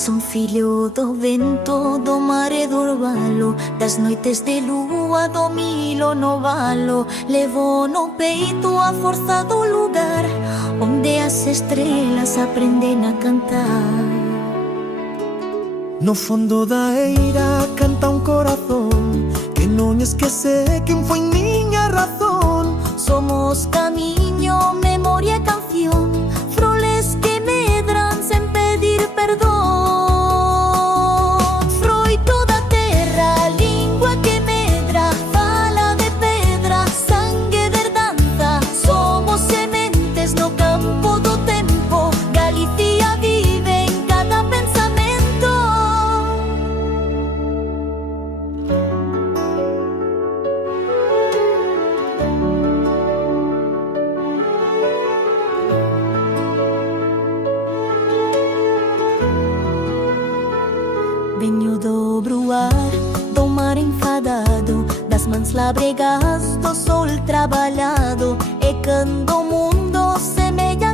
Son fillo do vento, do mar e do orvalo, das noites de lúa, do milo no valo. Levo no peito a forza do lugar onde as estrelas aprenden a cantar. No fondo da eira canta un corazón que non esquece quen foi miña razón. Somos camiño, memoria e canción, froles que medran sen pedir perdón. Froito da terra, lingua que medra, fala de pedra, sangue de herdanza. Somos sementes no campo do tempo, Galicia vive en cada pensamento. Veño do bruar, do mar enfadado, das mans labregas, do sol traballado. E cando o mundo semella